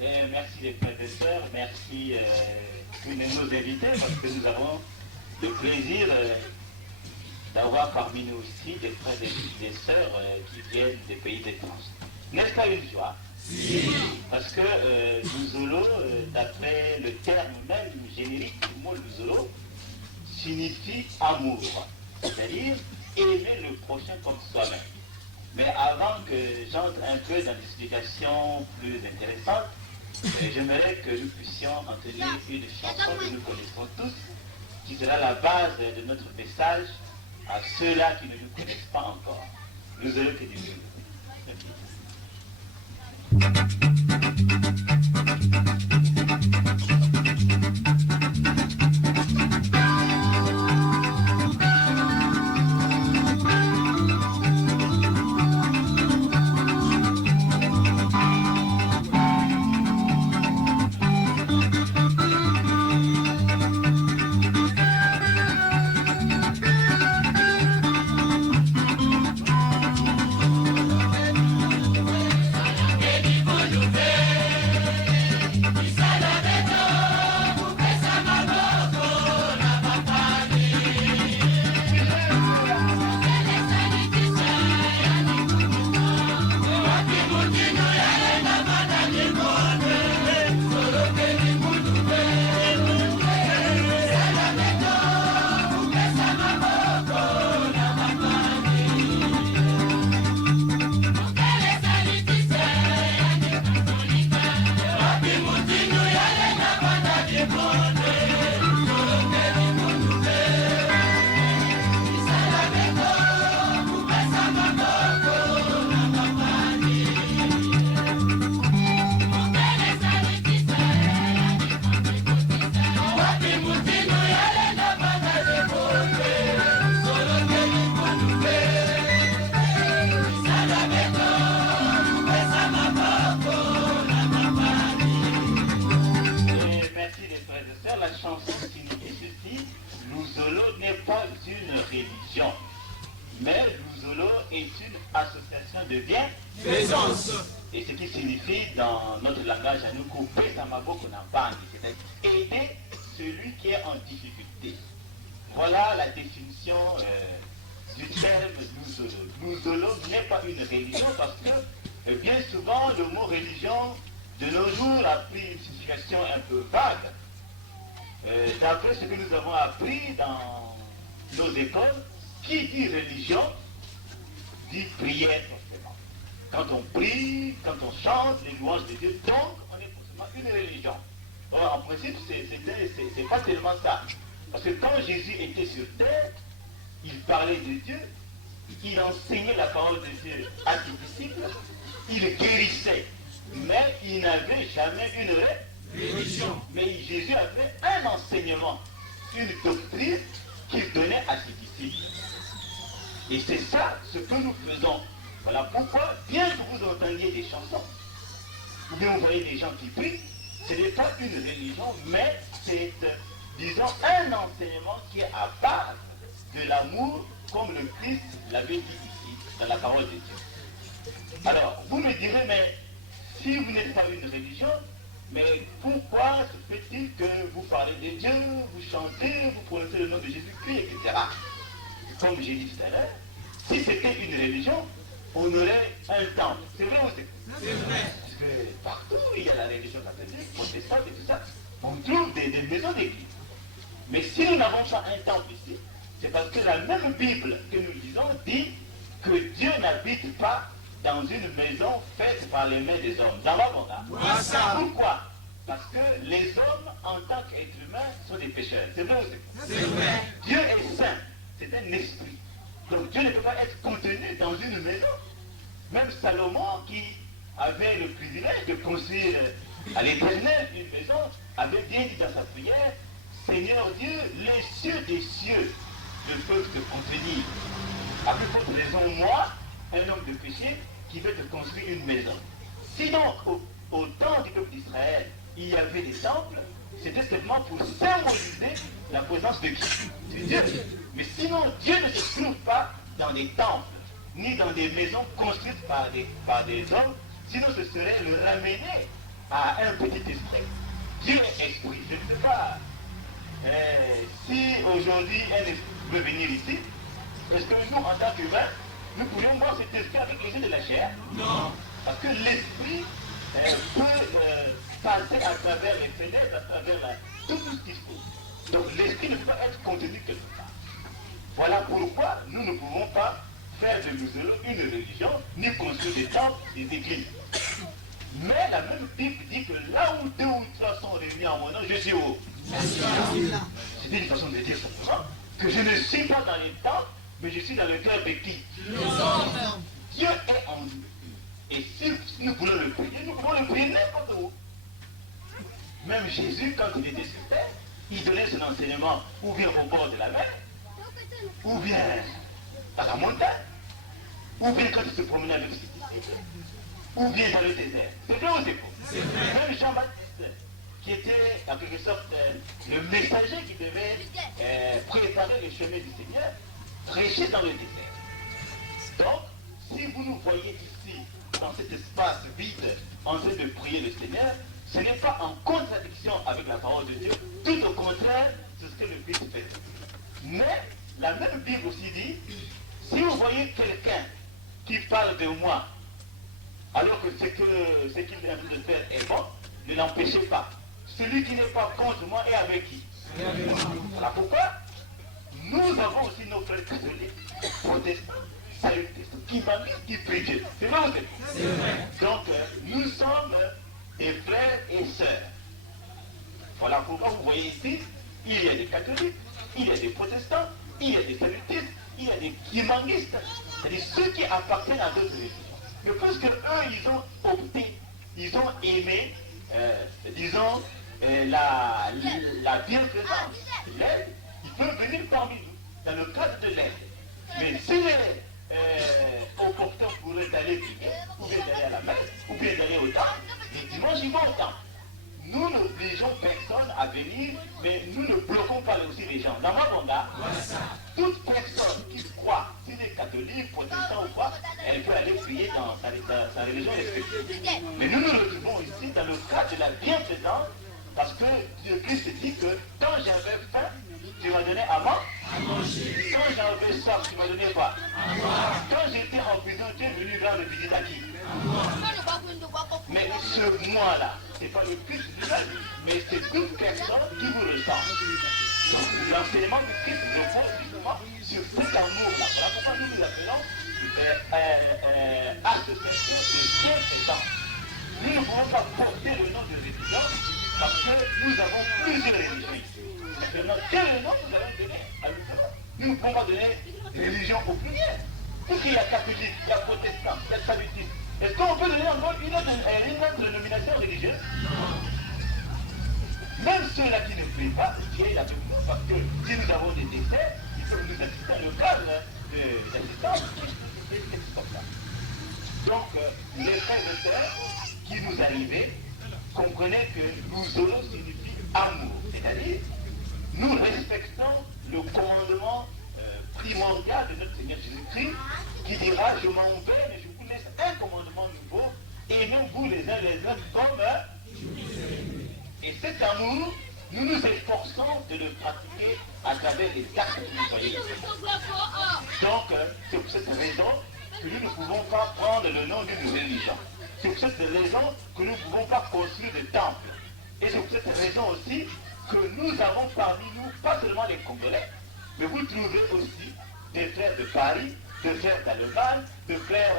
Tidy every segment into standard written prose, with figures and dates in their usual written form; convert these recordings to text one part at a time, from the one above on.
Merci les frères et sœurs, merci tous nos invités parce que nous avons le plaisir d'avoir parmi nous aussi des frères et des sœurs qui viennent des pays étrangers. N'est-ce pas une joie? Si. Parce que Luzolo, d'après le terme même générique du mot Luzolo, signifie amour, c'est-à-dire aimer le prochain comme soi-même. Mais avant que j'entre un peu dans l'explication plus intéressante, j'aimerais que nous puissions entonner une chanson que nous connaissons tous, qui sera la base de notre message à ceux-là qui ne nous connaissent pas encore. Nous allons que Dieu. Et ce qui signifie dans notre langage à nous couper Samaboko Nambani, c'est-à-dire aider celui qui est en difficulté. Voilà la définition du terme Luzolo. Luzolo n'est pas une religion parce que bien souvent le mot religion de nos jours a pris une signification un peu vague. D'après ce que nous avons appris dans nos écoles, qui dit religion dit prière. Quand on prie, quand on chante les louanges de Dieu, donc on est forcément une religion. Bon, en principe, c'est pas tellement ça. Parce que quand Jésus était sur terre, il parlait de Dieu, il enseignait la parole de Dieu à ses disciples, il guérissait, mais il n'avait jamais une religion. Mais Jésus avait un enseignement, une doctrine qu'il donnait à ses disciples. Et c'est ça ce que nous faisons. Voilà pourquoi, bien que vous entendiez des chansons, ou bien vous voyez des gens qui prient, ce n'est pas une religion, mais c'est, disons, un enseignement qui est à base de l'amour, comme le Christ l'avait dit ici, dans la parole de Dieu. Alors, vous me direz, mais si vous n'êtes pas une religion, mais pourquoi se fait-il que vous parlez de Dieu, vous chantez, vous prononcez le nom de Jésus-Christ, etc. Comme j'ai dit tout à l'heure, si c'était une religion, on aurait un temple. C'est vrai ou c'est vrai? Parce que partout, il y a la religion catholique, protestante et tout ça. On trouve des maisons d'église. Mais si nous n'avons pas un temple ici, c'est parce que la même Bible que nous lisons dit que Dieu n'habite pas dans une maison faite par les mains des hommes. Dans la Pourquoi? Parce que les hommes, en tant qu'êtres humains, sont des pécheurs. C'est vrai ou c'est vrai? Dieu est saint. C'est un esprit. Donc Dieu ne peut pas être contenu dans une maison. Même Salomon, qui avait le privilège de construire à l'Éternel une maison, avait bien dit dans sa prière, Seigneur Dieu, les cieux des cieux ne peuvent te contenir. À plus forte raison, moi, un homme de péché, qui veut te construire une maison. Sinon, au temps du peuple d'Israël, il y avait des temples, c'était seulement pour symboliser la présence de qui? De Dieu. Mais sinon, Dieu ne se trouve pas dans des temples, ni dans des maisons construites par des hommes, sinon ce serait le ramener a un petit esprit. Dieu est esprit, je ne sais pas. Si aujourd'hui un esprit veut venir ici, est-ce que nous, en tant qu'humains, nous pourrions voir cet esprit avec les yeux de la chair? Non. Parce que l'esprit peut passer à travers les fenêtres, à travers tout ce qu'il faut. Donc l'esprit ne peut pas être contenu quelque part. Voilà pourquoi nous ne pouvons pas faire de nous une religion, ni construire des temples, des églises. Mais la même Bible dit que là où 2 ou 3 sont réunis en mon nom, je suis où? C'est une façon de dire simplement que je ne suis pas dans les temples, mais je suis dans le cœur de qui? Dieu est en nous. Et si nous voulons le prier, nous pouvons le prier n'importe où. Même Jésus, quand il était sur terre, il donnait son enseignement ou bien au bord de la mer, ou bien à la montagne, ou bien quand il se promenait avec ses disciples, ou bien dans le désert. C'est vrai ou c'est faux? Même Jean-Baptiste, qui était en quelque sorte le messager qui devait préparer le chemin du Seigneur, prêchait dans le désert. Donc, si vous nous voyez ici, dans cet espace vide, en train de prier le Seigneur, ce n'est pas en contradiction avec la parole de Dieu, tout au contraire, c'est ce que le Christ fait. Mais la même Bible aussi dit, si vous voyez quelqu'un qui parle de moi, alors que ce qu'il est en train de faire est bon, ne l'empêchez pas. Celui qui n'est pas contre moi est avec qui? Voilà pourquoi nous avons aussi nos frères catholiques, protestants, salutistes, qui m'aiment, qui prient Dieu. C'est vrai ou c'est vrai? Donc, nous sommes des frères et sœurs. Voilà pourquoi vous voyez ici, il y a des catholiques, il y a des protestants, il y a des salutistes, il y a des kimangistes, c'est-à-dire ceux qui appartiennent à d'autres religions. Mais parce que eux, ils ont opté, ils ont aimé, disons, la bienfaisance, l'aide, ils peuvent venir parmi nous, dans le cadre de l'aide. Mais s'il est opportun pour eux d'aller prier, ou bien d'aller à la messe, ou bien d'aller au temple, les dimanches, ils vont au temple. Nous n'obligeons personne à venir, mais nous ne bloquons pas aussi les gens. Dans Mabonga, toute personne qui croit, s'il est catholique, protestant ou quoi, elle peut aller prier dans sa religion respective. Mais nous nous retrouvons ici dans le cadre de la bienfaisance, parce que le Christ dit que quand j'avais faim, tu m'as donné à manger. Quand j'avais soif, tu m'as donné quoi? Quand j'étais en prison, tu es venu rendre visite à qui? Mais ce moi-là, ce n'est pas le Christ lui-même, mais c'est toute personne qui vous ressemble. L'enseignement du Christ repose justement sur cet amour-là. Voilà pourquoi nous nous appelons acte de bienfaisance. Nous ne pouvons pas porter le nom de religion parce que nous avons plusieurs religions ici. Maintenant, quel nom nous allons donner à l'autre? Nous ne pouvons pas donner religion au pluriel. Puisqu'il y a catholique, il y a protestant, il y a salutiste. Est-ce qu'on peut donner encore une autre dénomination religieuse? Même ceux-là qui ne prient pas, Dieu est avec nous, parce que si nous avons des décès, ils peuvent nous assister dans le cadre de l'assistance. C'est comme ça. Donc, les frères et sœurs qui nous arrivaient, comprenez que nous aurons signifie amour, c'est-à-dire nous respectons le commandement primordial de notre Seigneur Jésus-Christ qui dira je m'en vais mais je vous laisse un commandement nouveau, aimez-vous les uns les autres comme et cet amour nous nous efforçons de le pratiquer à travers les actes que vous voyez. Donc c'est pour cette raison que nous ne pouvons pas prendre le nom d'une religion. C'est pour cette raison que nous ne pouvons pas construire de temples. Et c'est pour cette raison aussi que nous avons parmi nous, pas seulement les Congolais, mais vous trouverez aussi des frères de Paris, des frères d'Allemagne, des frères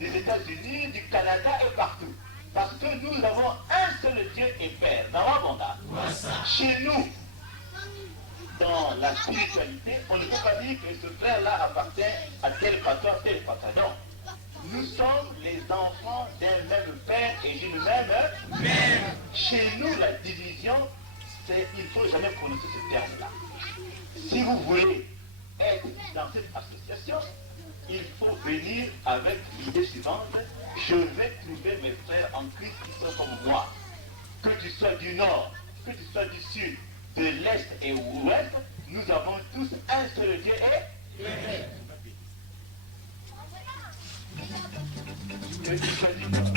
des États-Unis, du Canada et partout. Parce que nous avons un seul Dieu et Père, dans Rwanda. Chez nous, dans la spiritualité, on ne peut pas dire que ce frère-là appartient à tel patron, tel patron. Non. Nous sommes les enfants d'un même Père et d'une même Mère. Chez nous, la division, il ne faut jamais prononcer ce terme-là. Si vous voulez être dans cette association, il faut venir avec l'idée suivante: je vais trouver mes frères en Christ qui sont comme moi. Que tu sois du nord, que tu sois du sud, de l'est et ouest, nous avons tous un seul Dieu et que tu sois du nord.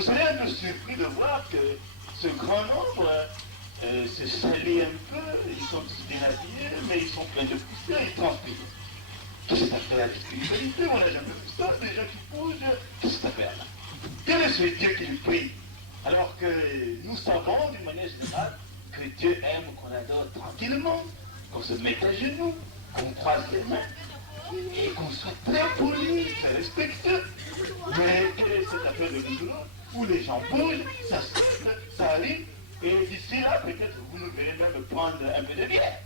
Vous serez un peu surpris de voir que ce grand nombre se salient un peu, ils sont tous déshabillés, mais ils sont pleins de poussière, ils transpirent. Qu'est-ce que ça fait à la spiritualité? On n'a jamais vu ça, des gens qui bougent. Qu'est-ce que ça fait là? Quel est ce Dieu qui prie? Alors que nous savons d'une manière générale que Dieu aime qu'on adore tranquillement, qu'on se mette à genoux, qu'on croise les mains et qu'on soit très poli, très respectueux. Mais quelle est cette affaire de boulot où les gens bougent, ça souffle, ça arrive, et d'ici là, peut-être vous nous verrez même prendre un peu de bière.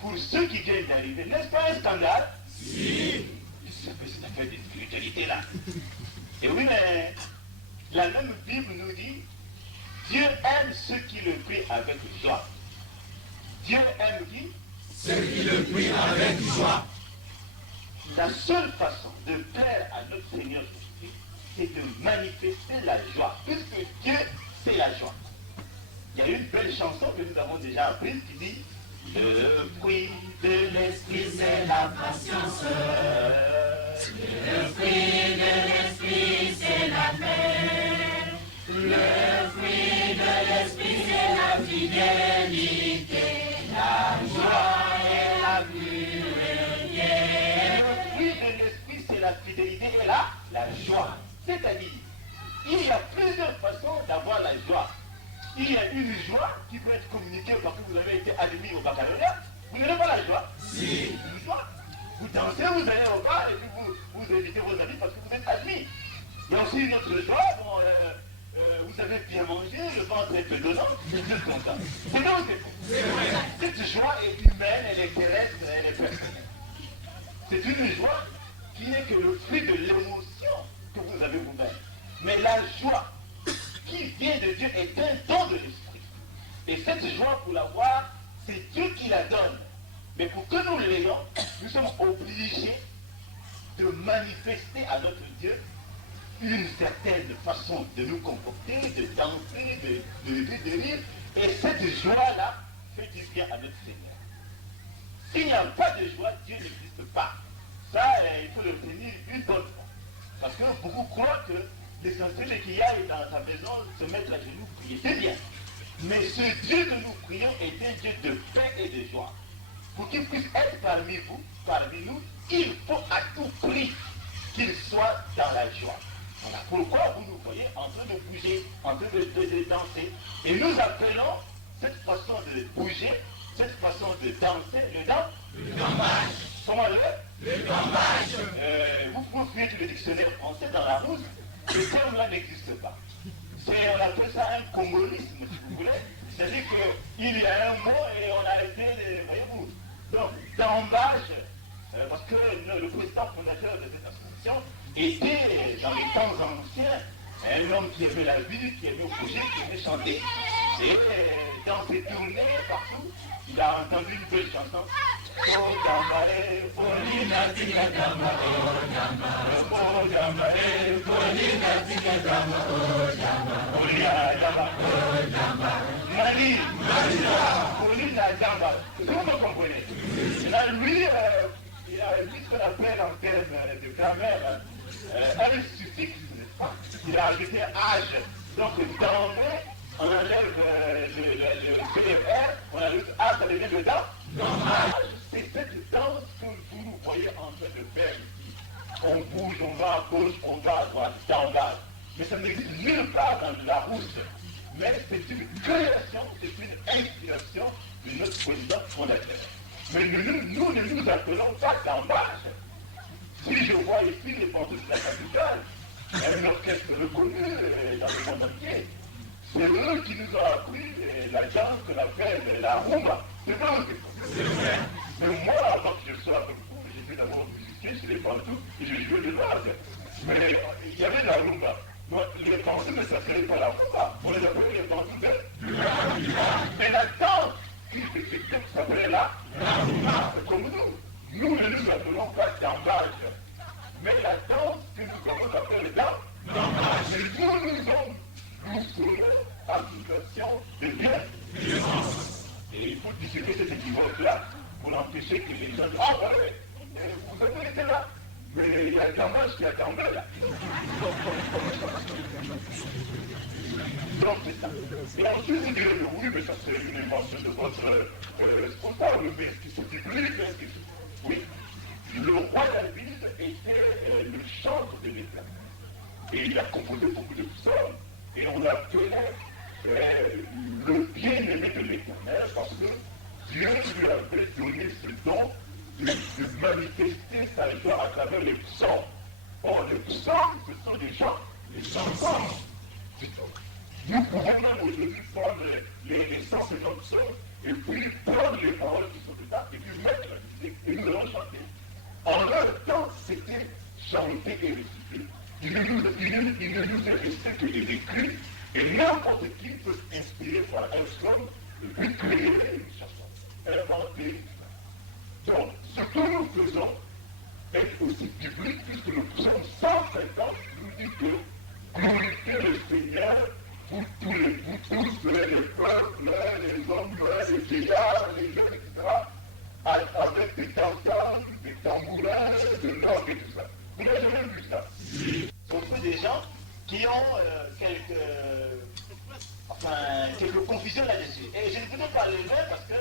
Pour ceux qui viennent d'arriver, n'est-ce pas un scandale? Si. Ça fait cette affaire de spiritualité là. Et oui, mais la même Bible nous dit, Dieu aime ceux qui le prient avec joie. Dieu aime qui? Ceux qui le prient avec joie. La seule façon de plaire à notre Seigneur Jésus-Christ, c'est de manifester la joie, puisque Dieu, c'est la joie. Il y a une belle chanson que nous avons déjà apprise qui dit le fruit de l'esprit, c'est la patience. Le fruit de l'esprit, c'est la paix. Le fruit de l'esprit, c'est la fidélité, la joie et la pureté. Le fruit de l'esprit, c'est la fidélité et la joie. C'est-à-dire, il y a plusieurs façons d'avoir la joie. Il y a une joie qui peut être communiquée parce que vous avez été admis au baccalauréat. Vous n'avez pas la joie? Si. Une joie. Vous dansez, vous allez au bar et puis vous invitez vos amis parce que vous êtes admis. Il y a aussi une autre joie. Bon, vous avez bien mangé, le ventre est peu donnant, vous êtes content. C'est donc cette joie est humaine, elle est terrestre, elle est personnelle. C'est une joie qui n'est que le fruit de l'émotion que vous avez vous-même. Mais la joie qui vient de Dieu est un don de l'esprit. Et cette joie, pour l'avoir, c'est Dieu qui la donne. Mais pour que nous l'ayons, nous sommes obligés de manifester à notre Dieu une certaine façon de nous comporter, de danser, de rire. Et cette joie-là fait du bien à notre Seigneur. S'il n'y a pas de joie, Dieu n'existe pas. Ça, il faut le retenir une bonne fois. Parce que beaucoup croient que l'essentiel est qu'il aille dans sa maison se mettre à genoux, prier. C'est bien. Mais ce Dieu que nous prions est un Dieu de paix et de joie. Pour qu'il puisse être parmi vous, parmi nous, il faut à tout prix qu'il soit dans la joie. Voilà pourquoi vous nous voyez en train de bouger, en train de danser. Et nous appelons cette façon de bouger, cette façon de danser, le gambage. Comment Le gambage. Vous faites le dictionnaire français dans la rousse, ce terme-là n'existe pas. On appelle ça un congolisme, si vous voulez. C'est-à-dire qu'il y a un mot et on a arrêté, voyez-vous. Donc, gambage, parce que le président fondateur de cette association était, dans les temps anciens, un homme qui aimait la vie, qui aimait bouger, qui aimait chanter. Et dans ses tournées, partout, il a entendu une belle chanson. Oh, Gambare, Polina, Tika, Gambare, oh, Gambare, Polina, Tika, Gambare, oh, Gambare, Marie, Polina, Gambare. Vous me comprenez? Là, lui, il a dit ce qu'on appelle en termes de grammaire un suffixe, n'est-ce pas? Il a ajouté âge. Donc, dans on enlève le PFR, on ajoute A, ça devient dedans. C'est cette danse que vous nous voyez en train de faire ici. On bouge, on va à gauche, on va à droite, gambage. Mais ça n'existe nulle part dans la rousse. Mais c'est une création, c'est une inspiration de notre président fondateur. Mais nous ne nous appelons pas gambage. Si je vois ici les pantoufles de la capitale, un orchestre reconnu dans le monde entier, c'est eux qui nous ont appris la danse qu'on appelle la rumba. C'est vrai. Mais moi, avant que je sois avec vous, j'étais d'abord musicien chez les pantoufles et je jouais de l'orgue. Mais il y avait la rumba. Donc, les pantoufles ne s'appelaient pas la rumba. On les appelait les pantoufles de mais la danse qui s'appelait la rumba. Comme nous. Nous ne nous appelons pas gambage. Mais la danse que nous avons appelée gambage. Mais nous sommes application de violence. Et il faut dissiper cet équivoque-là pour empêcher que les gens disent ah, ouais, vous avez été là. Mais il y a un camarade qui attendait là. Donc c'est ça. Et ensuite vous direz, oui, mais ça c'est une invention de votre responsable, mais est-ce que c'est biblique, est-ce que c'est... Oui. Le roi David était le chantre de l'État. Et il a composé beaucoup de psaumes. Et on l'appelait le bien-aimé de l'Éternel parce que Dieu lui avait donné ce don de manifester sa joie à travers les psaumes. Or, les psaumes, ce sont des gens, les chansons. Nous pouvons même aujourd'hui prendre les 150 psaumes et puis prendre les paroles qui sont dedans et puis mettre la musique et nous allons chanter. En leur temps, c'était chanter et réciter. Il ne nous est resté que des écrits, et n'importe qui peut s'inspirer par un psaume, recréer une chanson, inventer une chanson. Donc, ce que nous faisons est aussi biblique, puisque le psaume 150 nous dit que glorifiez le Seigneur, vous tous, les peuples, les hommes, les vieillards, les jeunes, etc., avec des tam-tams, des tambourins, de l'orgue et tout ça. Vous n'avez jamais vu ça? Beaucoup de gens qui ont quelques confusions là-dessus. Et je ne voudrais pas le faire parce que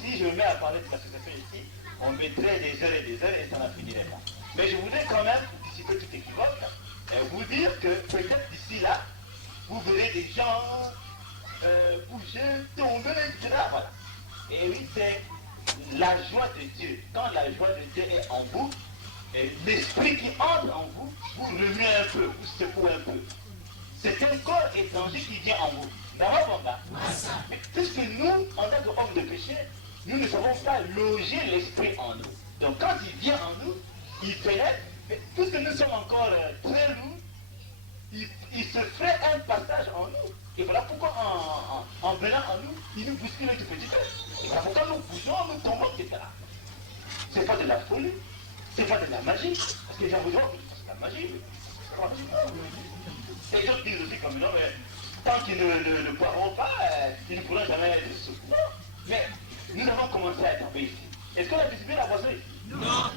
si je me mets à parler de l'association ici, on mettrait des heures et ça n'en finirait pas. Mais je voudrais quand même, pour dissiper tout équivoque, vous dire que peut-être d'ici là, vous verrez des gens bouger, tomber, etc. Voilà. Et oui, c'est la joie de Dieu. Quand la joie de Dieu est en vous, l'esprit qui entre en vous, vous remuez un peu, vous secouez un peu. C'est un corps étranger qui vient en vous. D'abord, mais puisque nous, en tant qu'hommes de péché, nous ne savons pas loger l'esprit en nous. Donc quand il vient en nous, il pénètre, mais puisque nous sommes encore très lourds, il se ferait un passage en nous. Et voilà pourquoi en venant en nous, il nous bouscule un tout petit peu. Et voilà pourquoi nous bougeons, nous tombons, etc. C'est pas de la folie, c'est pas de la magie. Parce que les gens vous disent, c'est la magie. Et d'autres disent aussi comme non, mais tant qu'ils ne boiront pas, ils ne pourront jamais être souffrants. Mais nous avons commencé à tomber ici. Est-ce qu'on a visité la boisson ici? Non.